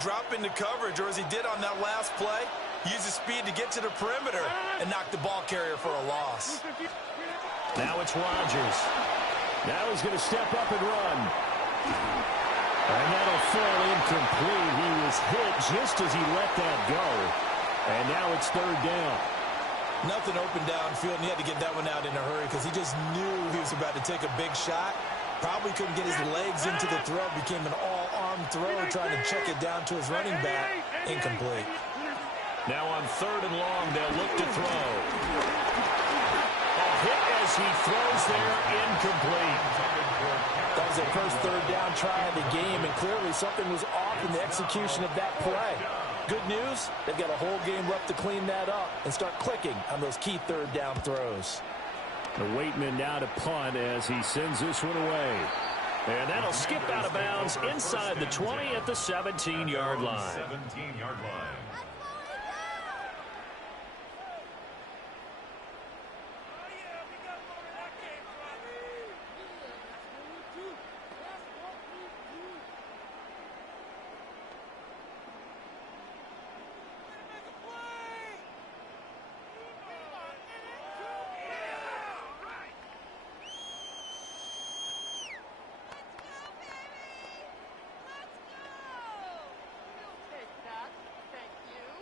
Drop into coverage, or as he did on that last play, use his speed to get to the perimeter and knock the ball carrier for a loss. Now it's Rodgers. Now he's going to step up and run. And that'll fall incomplete. He was hit just as he let that go. And now it's third down. Nothing open downfield, and he had to get that one out in a hurry because he just knew he was about to take a big shot. Probably couldn't get his legs into the throw. Became an all-arm throw, trying to check it down to his running back. Incomplete. Now on third and long, they'll look to throw. A hit as he throws there, incomplete. That was their first third down try of the game, and clearly something was off in the execution of that play. Good news, they've got a whole game left to clean that up and start clicking on those key third down throws. The Waitman now to punt as he sends this one away. And that'll skip out of bounds inside the 20 at the 17-yard line. 17-yard line.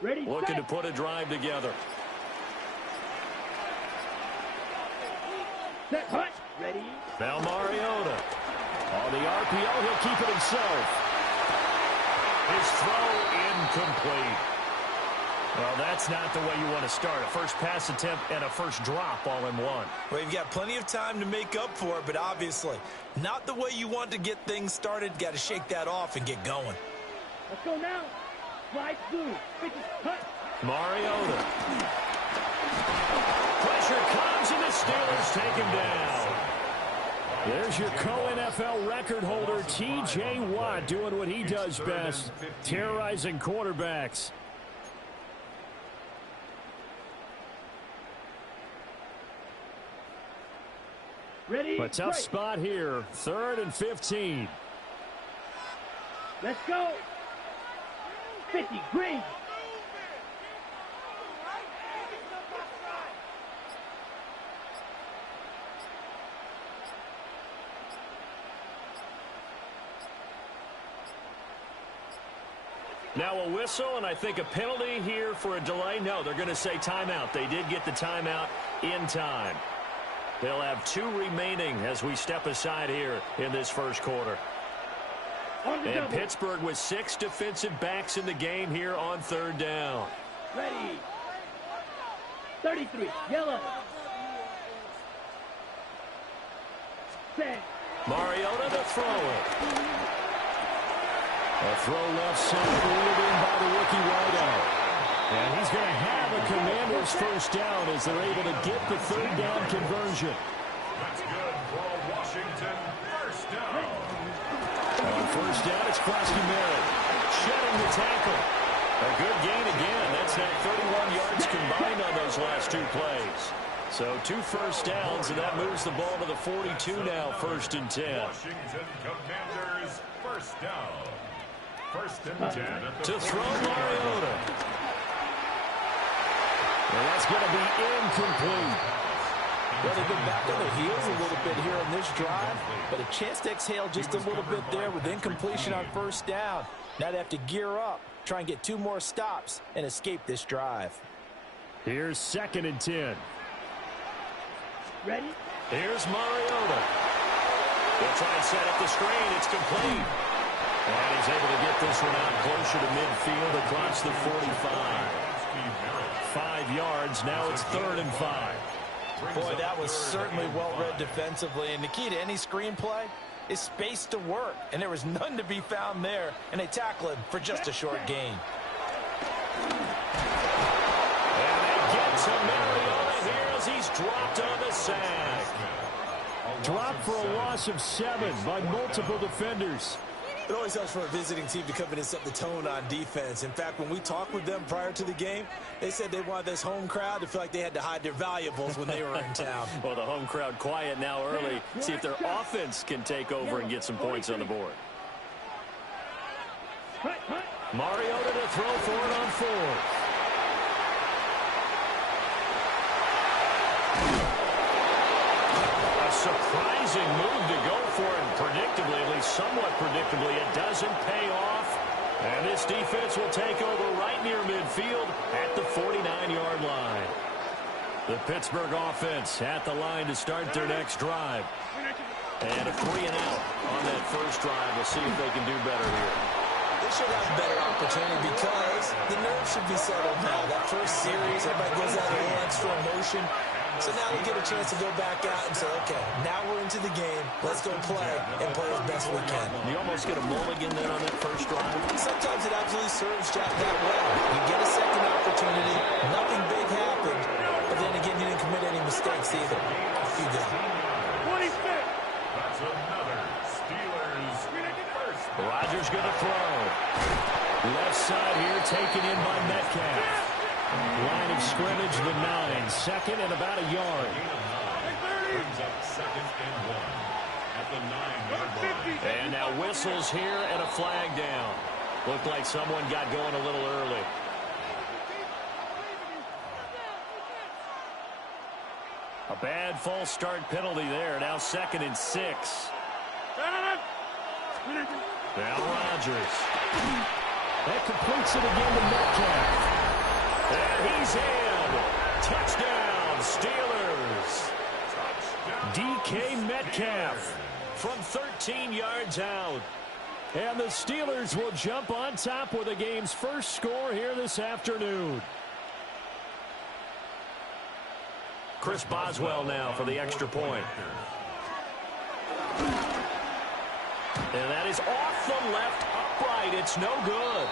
Ready, looking to put a drive together. Set, hut. Ready. Now Mariota. On the RPO, he'll keep it himself. His throw incomplete. Well, that's not the way you want to start. A first pass attempt and a first drop all in one. Well, you've got plenty of time to make up for it, but obviously not the way you want to get things started. Got to shake that off and get going. Let's go now. Slide through. Mariota. Pressure comes, and the Steelers take him down. There's your co-NFL record holder, T.J. Watt, doing what he does best, terrorizing quarterbacks. Ready. A tough spot here, 3rd and 15. Let's go. 50, green. Now a whistle, and I think a penalty here for a delay. No, they're going to say timeout. They did get the timeout in time. They'll have 2 remaining as we step aside here in this first quarter. And Pittsburgh with 6 defensive backs in the game here on 3rd down. Ready. 33, yellow. Set. Mariota to throw it. A throw left side, ruled in by the rookie wideout. And he's going to have a Commanders first down as they're able to get the 3rd down conversion. That's good for a Washington first down. On first down, it's Krosky-Merritt shedding the tackle. A good gain again. That's now 31 yards combined on those last 2 plays. So 2 first downs, and that moves the ball to the 42 now, 1st and 10. Washington Commanders first down. 1st and 10 at the to throw Mariota. And that's going to be incomplete. Well, they've been back on their heels a little bit here on this drive, but a chance to exhale just a little bit there with incompletion on first down. Now they have to gear up, try and get 2 more stops, and escape this drive. Here's 2nd and 10. Ready? Here's Mariota. They'll try and set up the screen. It's complete. And he's able to get this one out closer to midfield across the 45. 5 yards. Now it's 3rd and 5. Boy, that was certainly well-read defensively. And the key to any screenplay is space to work. And there was none to be found there. And they tackle him for just a short gain. And they get to Mariota here as he's dropped on the sack. Dropped for a loss of 7 by multiple defenders. It always helps for a visiting team to come in and set the tone on defense. In fact, when we talked with them prior to the game, they said they wanted this home crowd to feel like they had to hide their valuables when they were in town. Well, the home crowd quiet now early. See if their offense can take over and get some points on the board. Mariota to throw for it on fourth. A surprising move to go for it. Predictably, at least somewhat predictably, it doesn't pay off. And this defense will take over right near midfield at the 49-yard line. The Pittsburgh offense at the line to start their next drive. And a 3-and-out on that first drive. We'll see if they can do better here. They should have a better opportunity because the nerves should be settled now. That first series, everybody goes out a little extra emotion. So now we get a chance to go back out and say, okay, now we're into the game. Let's go play and play as best we can. You almost get a mulligan then on that first drive. Sometimes it absolutely serves Jack that way. You get a second opportunity. Nothing big happened. But then again, you didn't commit any mistakes either. You got it. 26. That's another Steelers first. Rodgers going to throw. Left side here taken in by Metcalf. Line of scrimmage, the 9. Second and about a yard. Brings up 2nd and 1 at the 9-yard line. And now whistles here and a flag down. Looked like someone got going a little early. A bad false start penalty there. Now 2nd and 6. Now Rodgers. That completes it again to Metcalf. And he's in. Touchdown, Steelers. DK Metcalf from 13 yards out. And the Steelers will jump on top with the game's first score here this afternoon. Chris Boswell now for the extra point. And that is off the left upright. It's no good.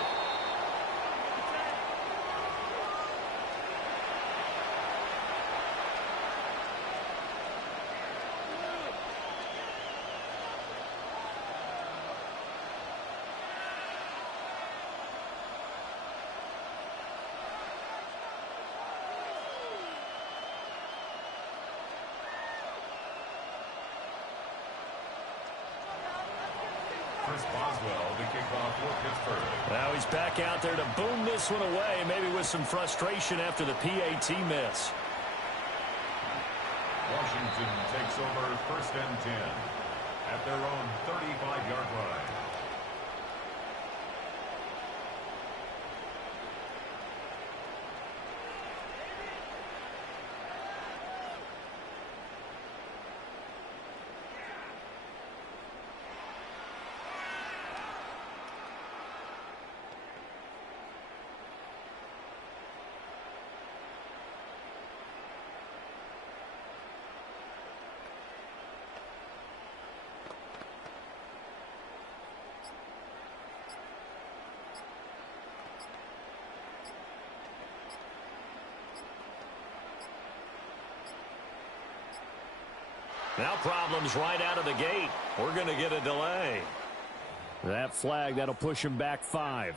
Chris Boswell, the kickoff for Pittsburgh. Now he's back out there to boom this one away, maybe with some frustration after the PAT miss. Washington takes over 1st and 10 at their own 35-yard line. Now problems right out of the gate. We're going to get a delay. That flag, that'll push him back 5.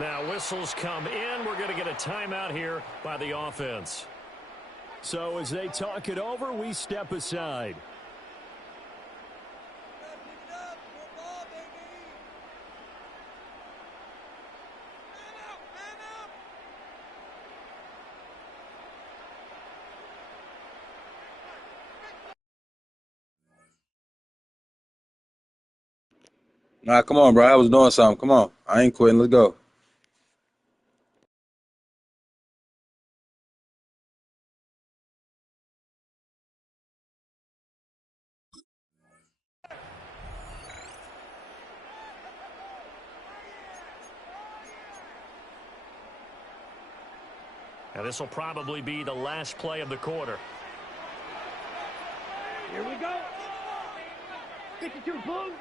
Now whistles come in. We're going to get a timeout here by the offense. So as they talk it over, we step aside. Nah, come on, bro. I was doing something. Come on. I ain't quitting. Let's go. Now this will probably be the last play of the quarter. Here we go. 52 blue.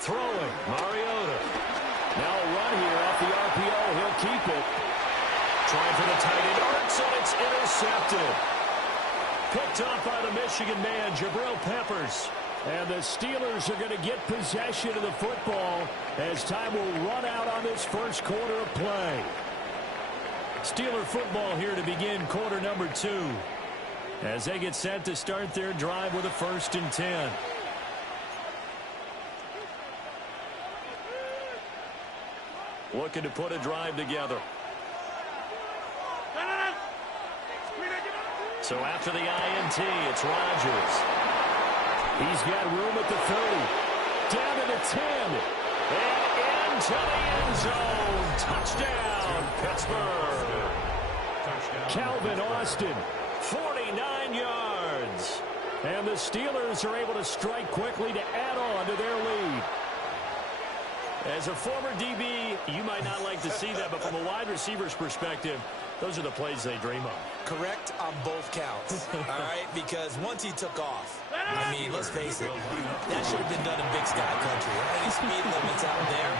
Throwing, Mariota. Now a run here off the RPO. He'll keep it. Trying for the tight end. Arts, and it's intercepted. Picked off by the Michigan man, Jabril Peppers. And the Steelers are going to get possession of the football as time will run out on this first quarter of play. Steeler football here to begin quarter number 2 as they get set to start their drive with a 1st and 10. Looking to put a drive together. So after the INT, it's Rodgers. He's got room at the 30. Down to the 10. And into the end zone. Touchdown, Pittsburgh. Calvin Austin, 49 yards. And the Steelers are able to strike quickly to add on to their lead. As a former DB, you might not like to see that, but from a wide receiver's perspective, those are the plays they dream of. Correct on both counts, all right? Because once he took off, I mean, let's face it, that should have been done in Big Sky Country. Any speed limits out there,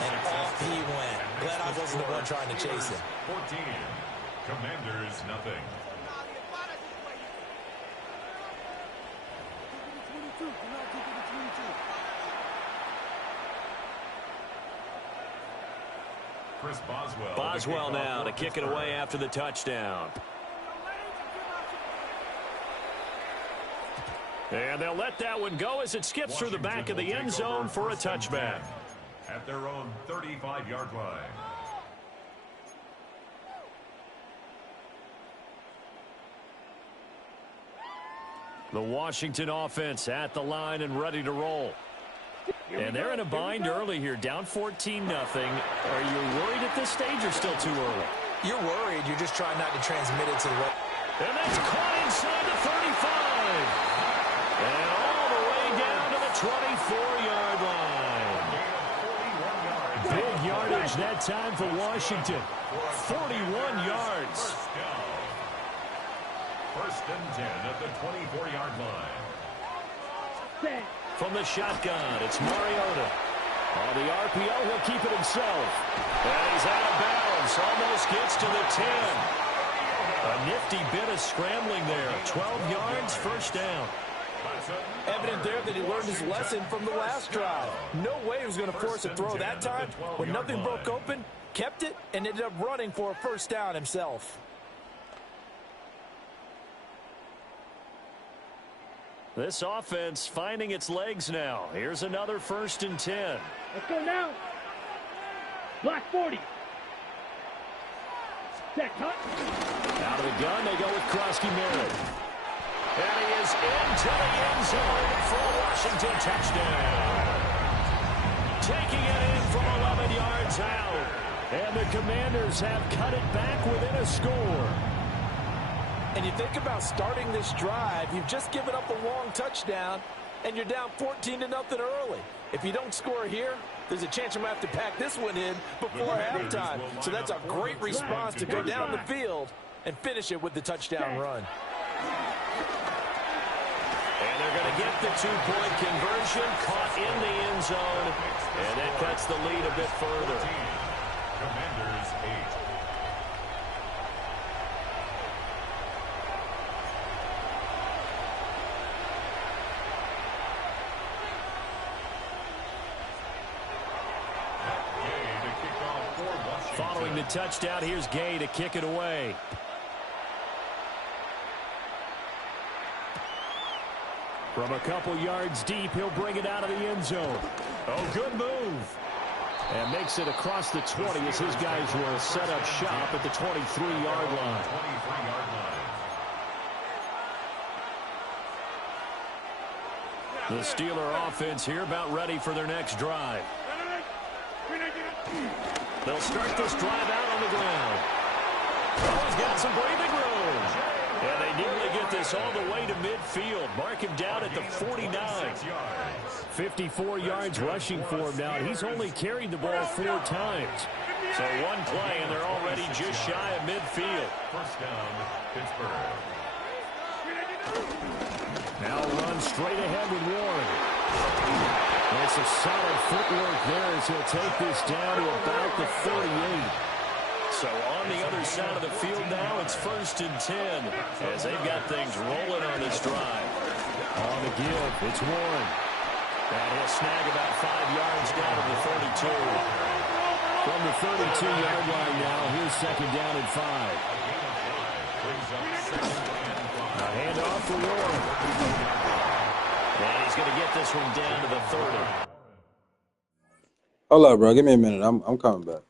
and off he went. Glad I wasn't the one trying to chase him. 14. Commanders, nothing. Chris Boswell. Boswell now to kick it away after the touchdown. And they'll let that one go as it skips through the back of the end zone for a touchback. At their own 35-yard line. The Washington offense at the line and ready to roll. And they're in a bind early here, down 14-0. Are you worried at this stage or still too early? You're worried. You're just trying not to transmit it to the right. And that's caught inside the 35. And all the way down to the 24-yard line. Big yardage that time for Washington. 41 yards. First and 10 at the 24-yard line. From the shotgun, it's Mariota. On the RPO, he'll keep it himself. And he's out of bounds. Almost gets to the 10. A nifty bit of scrambling there. 12 yards, first down. Evident there that he learned his lesson from the last drive. No way he was going to force a throw that time. When nothing broke open, kept it, and ended up running for a first down himself. This offense finding its legs now. Here's another 1st and 10. Let's go now. Block 40. Check, cut. Out of the gun, they go with Krosky Merritt. And he is into the end zone for a Washington touchdown. Taking it in from 11 yards out. And the Commanders have cut it back within a score. And you think about starting this drive, you've just given up a long touchdown, and you're down 14-0 early. If you don't score here, there's a chance you might have to pack this one in before halftime. So that's a great response to go down the field and finish it with the touchdown run. And they're going to get the two-point conversion, caught in the end zone, and that cuts the lead a bit further. Commanders 8. Following the touchdown, here's Gay to kick it away. From a couple yards deep, he'll bring it out of the end zone. Oh, good move. And makes it across the 20 as his guys will set up shop at the 23-yard line. The Steeler offense here about ready for their next drive. They'll start this drive out on the ground. Oh, he's got some breathing room. And they nearly get this all the way to midfield. Mark him down at the 49. 54 yards rushing for him now. He's only carried the ball 4 times. So one play, and they're already just shy of midfield. First down, Pittsburgh. Now run straight ahead with Warren. That's a solid footwork there as he'll take this down to about the 38. So on the other side of the field now, it's 1st and 10 as they've got things rolling on this drive. On the give, it's Warren. And he'll snag about 5 yards down to the 32. From the 32-yard line now, here's 2nd down and 5. A handoff for Warren. And he's going to get this one down to the 30. Hold up, bro. Give me a minute. I'm coming back.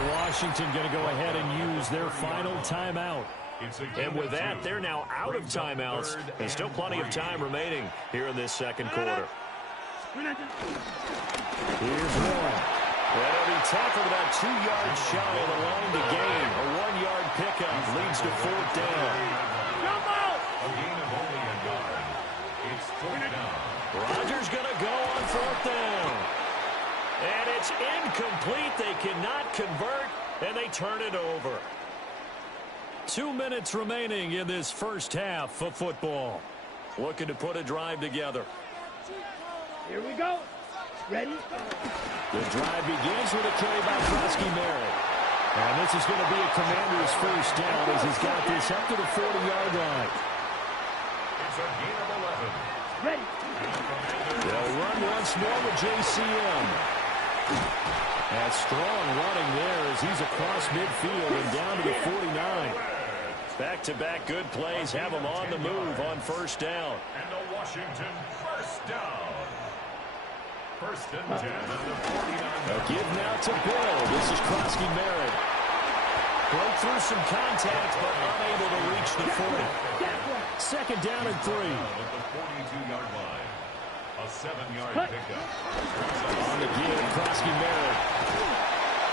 Now Washington going to go ahead and use their final timeout. And with that, they're now out of timeouts. There's still plenty of time remaining here in this second quarter. Here's one. Well, it'll be tackled about 2 yards shy of the line to gain. A 1-yard pickup leads to fourth down. A gain of only a yard. It's fourth down. Rodgers going to go on fourth down. And it's incomplete. They cannot convert, and they turn it over. 2 minutes remaining in this first half of football. Looking to put a drive together. Here we go. Ready? The drive begins with a carry by Krosky-Merritt. And this is going to be a Commander's first down as he's got this up to the 40-yard line. It's a gain of 11. Ready? They'll run once more with JCM. That strong running there as he's across midfield and down to the 49. Back-to-back good plays have them on the move on first down. And the Washington first down. First and 10 at the 49. A give now to Bill. This is Krosky-Merritt. Broke through some contact, but unable to reach the 40. Second down and 3. At the 42-yard line. A 7-yard pickup. On the give, Krosky-Merritt.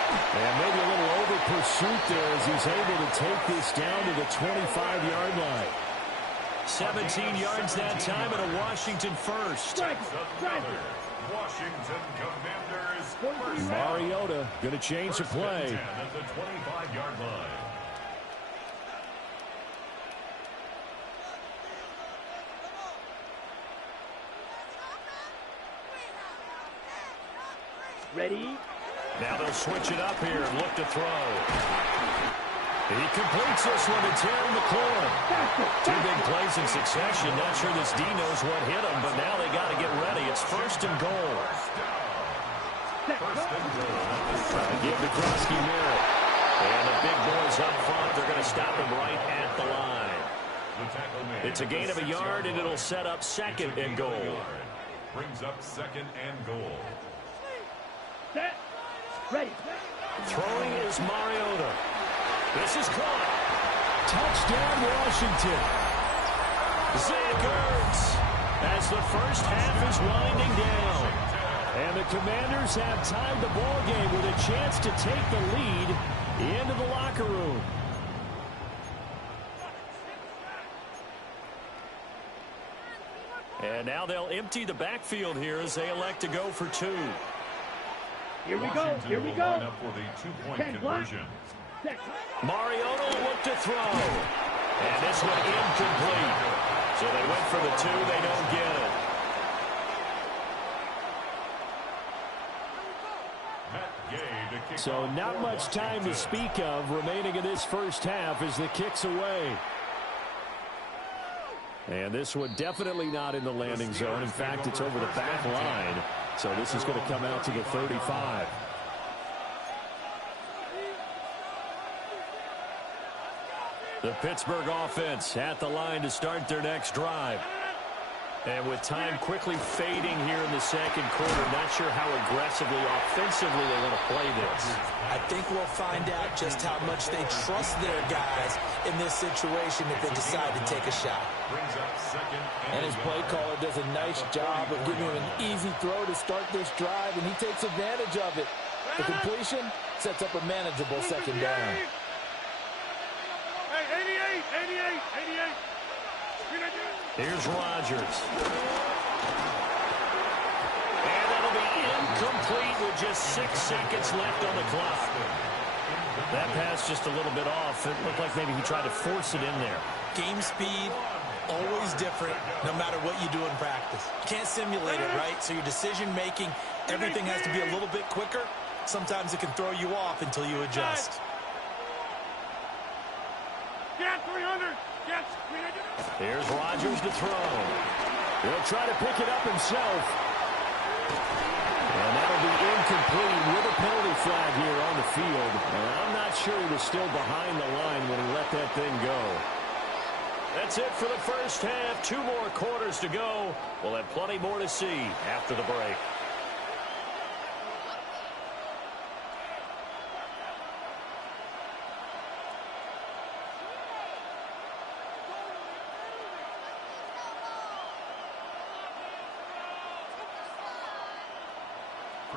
And maybe a little over pursuit there as he's able to take this down to the 25-yard line. 17 yards that time and a Washington first. Washington Commanders first. Mariota going to change the play. At the 25-yard line. Ready? Now they'll switch it up here and look to throw. He completes this one to Terry McLaurin. 2 big plays in succession. Not sure this D knows what hit him, but now they got to get ready. It's first and goal. First and goal. Give to Krosky-Merritt. And the big boys up front, they're going to stop him right at the line. The tackle made. It's a gain of a yard, and it'll set up second and goal. Brings up second and goal. Set. Ready. Throwing is Mariota. This is caught. Touchdown, Washington. Zach Ertz as the first half is winding down. And the Commanders have tied the ball game with a chance to take the lead into the locker room. And now they'll empty the backfield here as they elect to go for 2. Here we go. Here we Line go. up for the 2-point conversion. Mariota will look to throw. And this one incomplete. So they went for the 2. They don't get it. So not much time to speak of remaining in this first half as the kick's away. And this one definitely not in the landing zone. In fact, it's over the back line. So this is going to come out to the 35. The Pittsburgh offense at the line to start their next drive. And with time quickly fading here in the second quarter, not sure how aggressively, offensively they're going to play this. I think we'll find out just how much they trust their guys in this situation if they decide to take a shot. And his play caller does a nice job of giving him an easy throw to start this drive, and he takes advantage of it. The completion sets up a manageable second down. Hey, 88. Here's Rodgers. And that'll be incomplete with just 6 seconds left on the clock. That pass just a little bit off. It looked like maybe he tried to force it in there. Game speed, always different, no matter what you do in practice. You can't simulate it, right? So your decision-making, everything has to be a little bit quicker. Sometimes it can throw you off until you adjust. Get 300. Get 300. Here's Rodgers to throw. He'll try to pick it up himself. And that'll be incomplete with a penalty flag here on the field. And I'm not sure he was still behind the line when he let that thing go. That's it for the first half. 2 more quarters to go. We'll have plenty more to see after the break.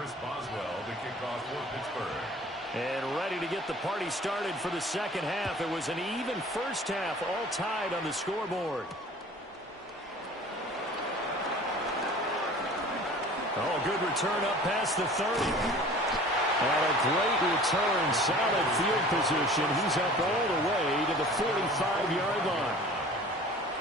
Chris Boswell to kick off for Pittsburgh. And ready to get the party started for the second half. It was an even first half, all tied on the scoreboard. Oh, good return up past the 30. And a great return, solid field position. He's up all the way to the 45-yard line.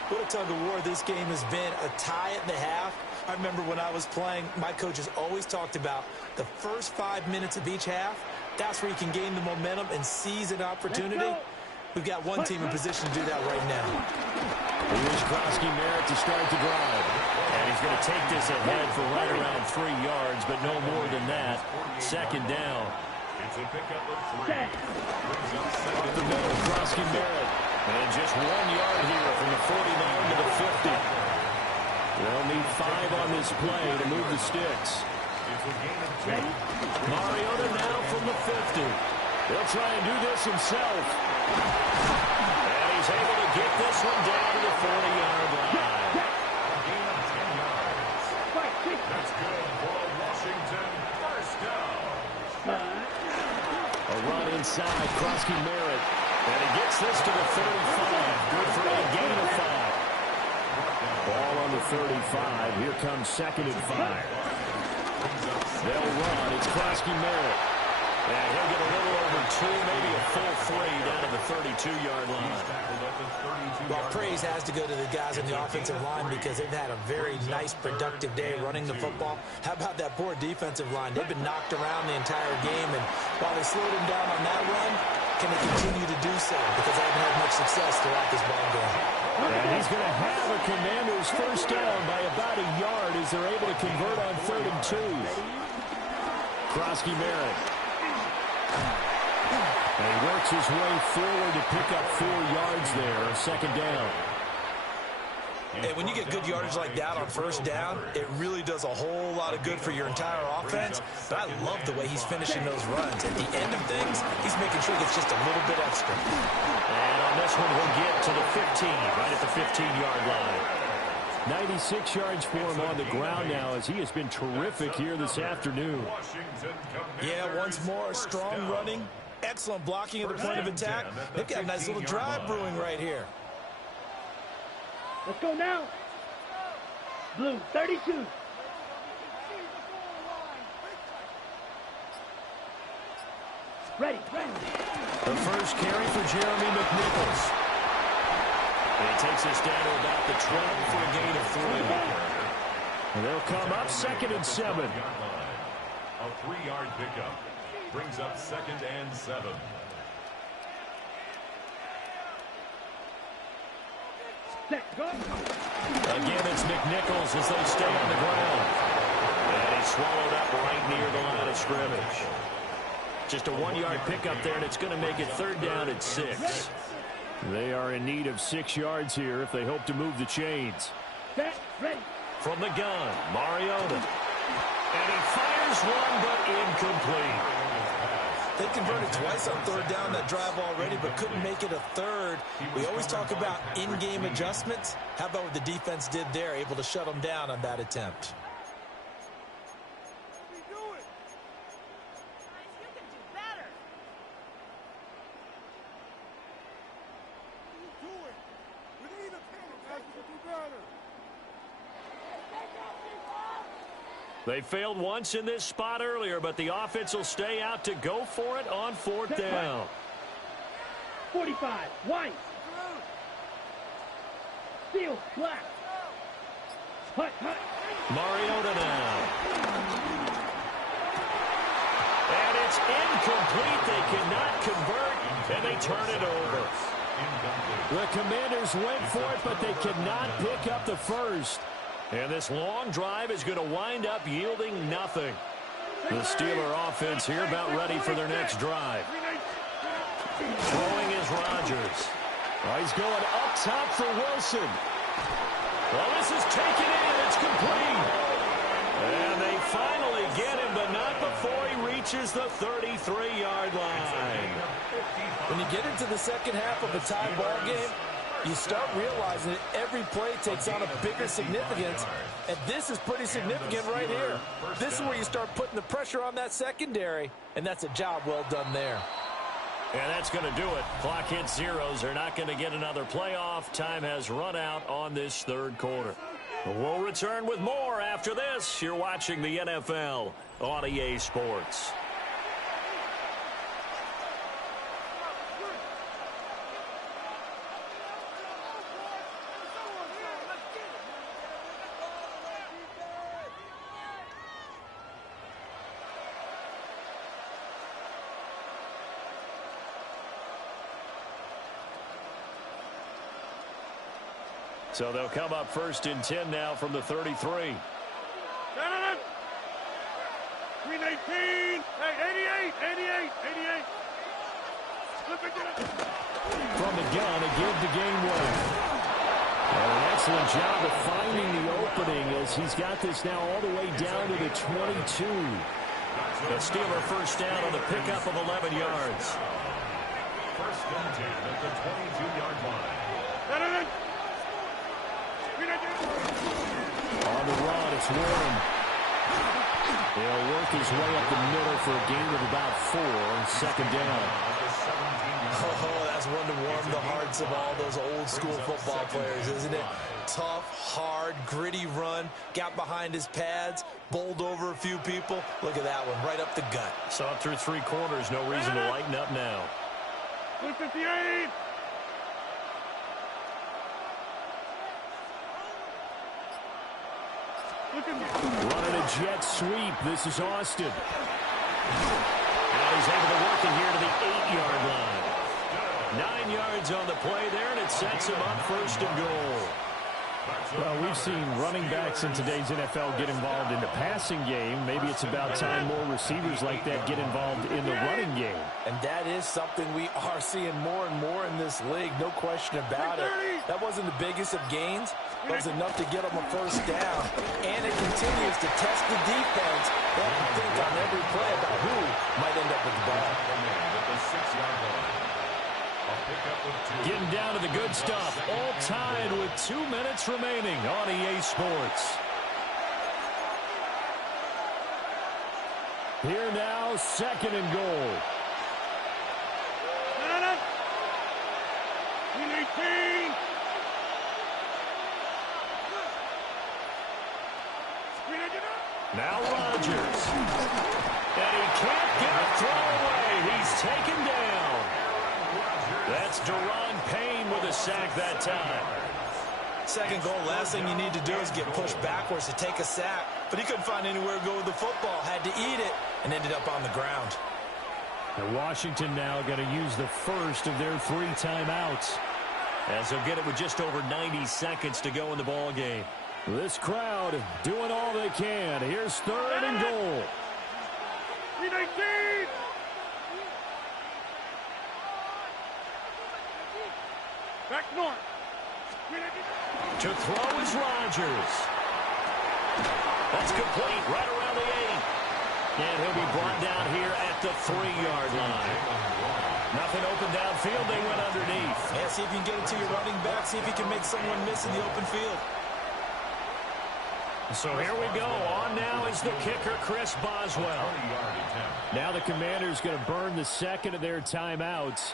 What a tug of war this game has been. A tie at the half. I remember when I was playing, my coaches always talked about the first 5 minutes of each half. That's where you can gain the momentum and seize an opportunity. We've got one team in position to do that right now. Here's Krosky Merritt to start the drive. And he's going to take this ahead for right around 3 yards, but no more than that. Second down. It's a pickup of 3. Up the middle, Krosky Merritt. And just 1 yard here from the 49 to the 50. They'll need 5 on this play to move the sticks. Mariota now from the 50. He'll try and do this himself. And he's able to get this one down to the 40-yard line. Gain of 10 yards. That's good for a Washington first down. A run inside, Krosky Merritt. And he gets this to the 35. Good for a gain of 5. Ball on the 35. Here comes second and 5. They'll run. It's Krosky Merritt. And he'll get a little over 2, maybe a full 3 down to the 32-yard line. Well, praise has to go to the guys on the offensive line because they've had a very nice, productive day running the football. How about that poor defensive line? They've been knocked around the entire game, and while they slowed him down on that run, can they continue to do so? Because they haven't had much success throughout this ball game. And he's going to have a Commanders first down by about a yard as they're able to convert on 3rd and 2. Krosky Merritt. And he works his way forward to pick up 4 yards there. Second down. And when you get good yardage like that on first down, it really does a whole lot of good for your entire offense. But I love the way he's finishing those runs. At the end of things, he's making sure he gets just a little bit extra. And on this one, he'll get to the 15, right at the 15-yard line. 96 yards for him on the ground now as he has been terrific here this afternoon. Yeah, once more, strong running, excellent blocking at the point of attack. They've got a nice little drive brewing right here. Let's go now. Blue, 32. Ready. The first carry for Jeremy McNichols. And he takes us down to about the 12 for a gain of 3. And they'll come up 2nd and 7. A 3-yard pickup brings up 2nd and 7. Again, it's McNichols as they stay on the ground. And he's swallowed up right near the line of scrimmage. Just a 1-yard pickup there, and it's going to make it 3rd down at 6. They are in need of 6 yards here if they hope to move the chains. From the gun, Mariota. And he fires one, but incomplete. They converted twice on 3rd down that drive already, but couldn't make it a 3rd. We always talk about in-game adjustments. How about what the defense did there, able to shut them down on that attempt? They failed once in this spot earlier, but the offense will stay out to go for it on 4th down. 45, white. Steel, black. Hut. Mariota now. And it's incomplete. They cannot convert, and they turn it over. The Commanders went for it, but they cannot pick up the first. And this long drive is going to wind up yielding nothing. The Steeler offense here about ready for their next drive. Throwing is Rodgers. He's going up top for Wilson. Well, this is taken in. It's complete. And they finally get him, but not before he reaches the 33-yard line. When you get into the second half of a tie ball game, You start realizing that every play takes on a bigger significance, and this is pretty significant right here. This is where you start putting the pressure on that secondary, and that's a job well done there. And that's going to do it. Clock hits zeros. They're not going to get another playoff. Time has run out on this third quarter. We'll return with more after this. You're watching the NFL on EA Sports. So they'll come up 1st and 10 now from the 33. Green 18. Hey, 88. From the gun, a give to gain one. And an excellent job of finding the opening as he's got this now all the way down to the 22. The Steeler first down on the pickup of 11 yards. 1st and 10 at the 22-yard line. On the run, it's Warren. He'll work his way up the middle for a gain of about 4. 2nd down. Oh, that's one to warm the hearts of all those old-school football players, isn't it? Tough, hard, gritty run. Got behind his pads, bowled over a few people. Look at that one, right up the gut. Saw it through 3 quarters. No reason to lighten up now. 58. Running a jet sweep. This is Austin. Now he's able to work it here to the 8-yard line. 9 yards on the play there, and it sets him up 1st and goal. Well, we've seen running backs in today's NFL get involved in the passing game. Maybe it's about time more receivers like that get involved in the running game. And that is something we are seeing more and more in this league, no question about it. That wasn't the biggest of gains, but it was enough to get them a 1st down. And it continues to test the defense. They have to think on every play about who might end up with the ball. At the 6-yard line. Getting down to the good stuff. All tied with 2 minutes remaining on EA Sports. Here now, 2nd and goal. 18. Now Rodgers. And he can't get a throw away. He's taken down. That's Daron Payne with a sack that time. 2nd goal, last thing you need to do is get pushed backwards to take a sack. But he couldn't find anywhere to go with the football. Had to eat it and ended up on the ground. And Washington now going to use the first of their 3 timeouts. As they'll get it with just over 90 seconds to go in the ball game. This crowd doing all they can. Here's 3rd and goal. 18. Back north. To throw is Rodgers. That's complete right around the 8. And he'll be brought down here at the 3-yard line. Nothing open downfield. They went underneath. Yeah, see if you can get it to your running back. See if you can make someone miss in the open field. So here we go. On now is the kicker, Chris Boswell. Now the Commanders going to burn the 2nd of their timeouts.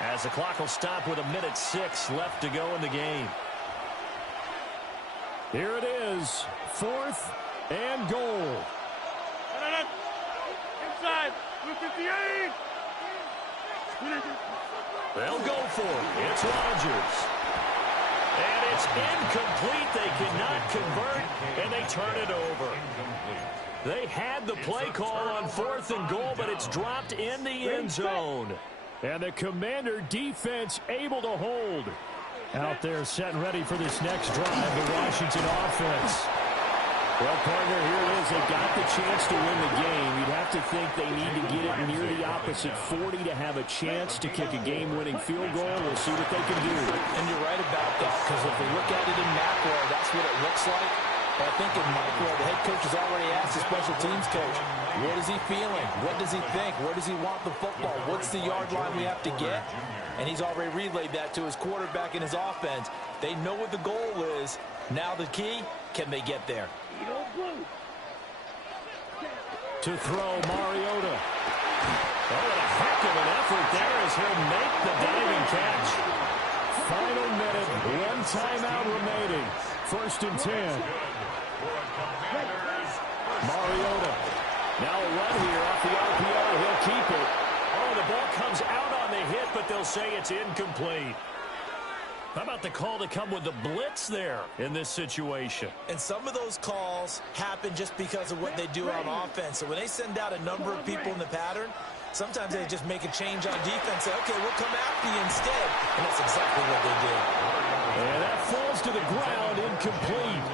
As the clock will stop with 1:06 left to go in the game. Here it is. 4th and goal. Inside. 58. They'll go for it. It's Rodgers. And it's incomplete. They cannot convert, and they turn it over. They had the play call on 4th and goal, but it's dropped in the end zone. And the Commander defense able to hold. Out there set and ready for this next drive, the Washington offense. Well, partner, here it is. They got the chance to win the game. You'd have to think they need to get it near the opposite 40 to have a chance to kick a game-winning field goal. We'll see what they can do. And you're right about that, because if we look at it in macro, that's what it looks like. But I think in micro, the head coach has already asked the special teams coach, what is he feeling? What does he think? Where does he want the football? What's the yard line we have to get? And he's already relayed that to his quarterback and his offense. They know what the goal is. Now the key, can they get there? To throw, Mariota. Oh, what a heck of an effort there as he'll make the diving catch. Final minute, one timeout remaining. 1st and 10. Mariota. Now a run here off the RPO. He'll keep it. Oh, the ball comes out on the hit, but they'll say it's incomplete. How about the call to come with the blitz there in this situation? And some of those calls happen just because of what they do on offense. So when they send out a number of people in the pattern, sometimes they just make a change on defense. Say, okay, we'll come after you instead. And that's exactly what they did. And that falls to the ground, incomplete.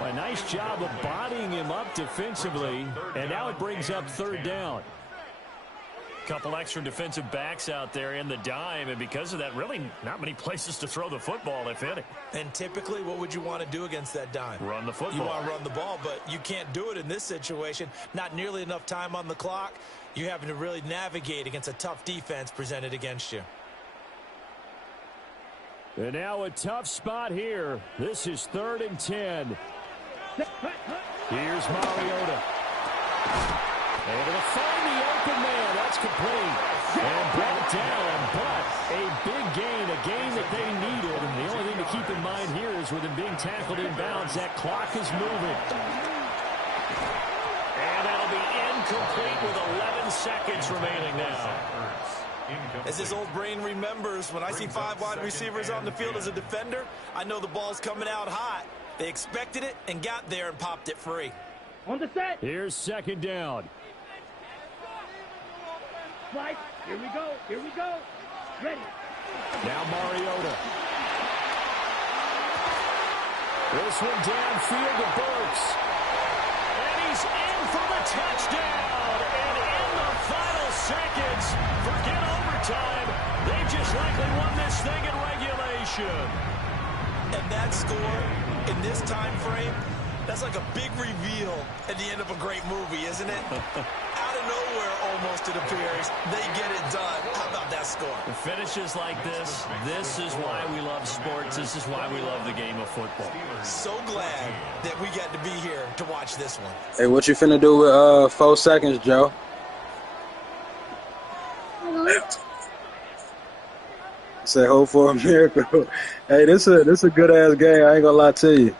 A nice job of bodying him up defensively. And now it brings up 3rd down. Couple extra defensive backs out there in the dime, and because of that, really not many places to throw the football, if any. And typically, what would you want to do against that dime? Run the football. You want to run the ball, but you can't do it in this situation. Not nearly enough time on the clock. You're having to really navigate against a tough defense presented against you. And now a tough spot here. This is 3rd and 10. Here's Mariota. Able to find the open man. That's complete. And brought down, but a big gain, a gain that they needed. And the only thing to keep in mind here is with him being tackled in bounds, that clock is moving. And that'll be incomplete with 11 seconds remaining now. As this old brain remembers, when I see 5 wide receivers on the field as a defender, I know the ball's coming out hot. They expected it and got there and popped it free. On the set. Here's 2nd down. Slide. Here we go. Here we go. Ready. Now Mariota. This one downfield to Burks. And he's in for the touchdown. And in the final seconds, forget overtime. They just likely won this thing in regulation. And that score in this time frame, that's like a big reveal at the end of a great movie, isn't it? Out of nowhere, almost, it appears. They get it done. How about that score? The finishes like this is why we love sports. This is why we love the game of football. So glad that we got to be here to watch this one. Hey, what you finna do with 4 seconds, Joe? Say hope for a miracle. Hey, this a good ass game. I ain't gonna lie to you.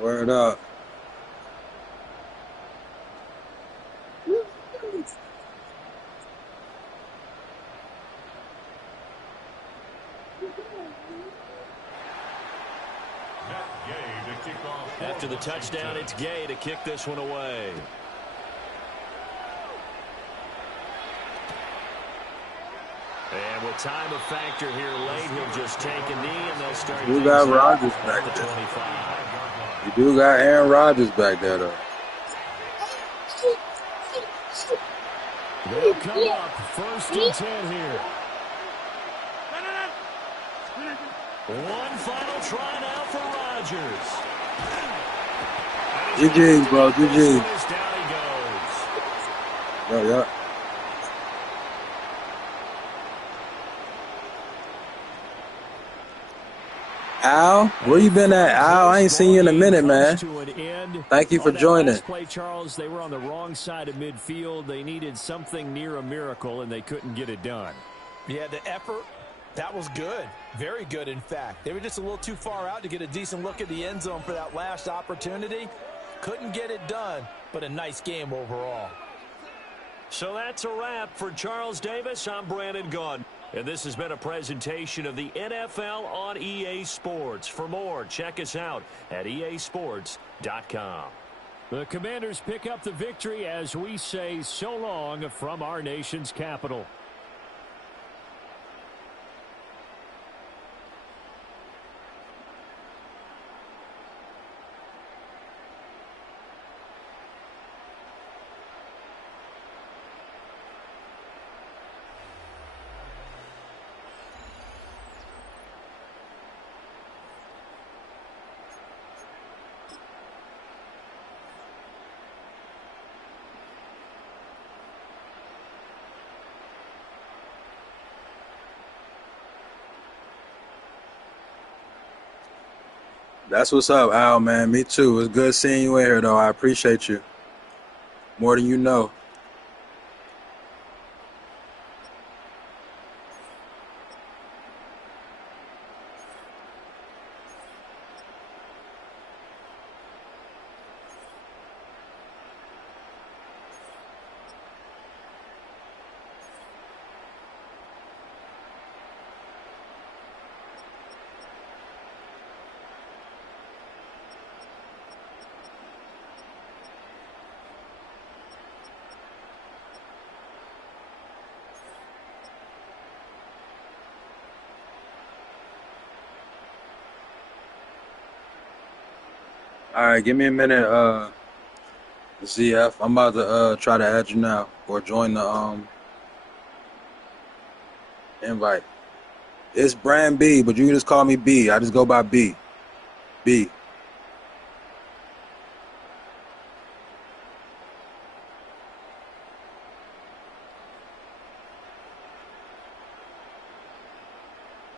Word up. After the touchdown, it's Gay to kick this one away. And with time a factor here late, he'll just take a knee and they'll start. You got Rodgers back the there. 25. You do got Aaron Rodgers back there, though. They'll come up 1st and 10 here. One final try now for Rodgers. GG's, bro. GG's. Down he goes. Yeah. Al, where you been at, Al? I ain't seen you in a minute, man. Thank you for joining. Play, Charles, they were on the wrong side of midfield. They needed something near a miracle, and they couldn't get it done. Yeah, the effort, that was good. Very good, in fact. They were just a little too far out to get a decent look at the end zone for that last opportunity. Couldn't get it done, but a nice game overall. So that's a wrap for Charles Davis. I'm Brandon Gunn. And this has been a presentation of the NFL on EA Sports. For more, check us out at easports.com. The Commanders pick up the victory as we say so long from our nation's capital. That's what's up, Al, man. Me too. It's good seeing you in here, though. I appreciate you more than you know. All right, give me a minute, ZF. I'm about to try to add you now or join the invite. It's Brand B, but you can just call me B. I just go by B. B.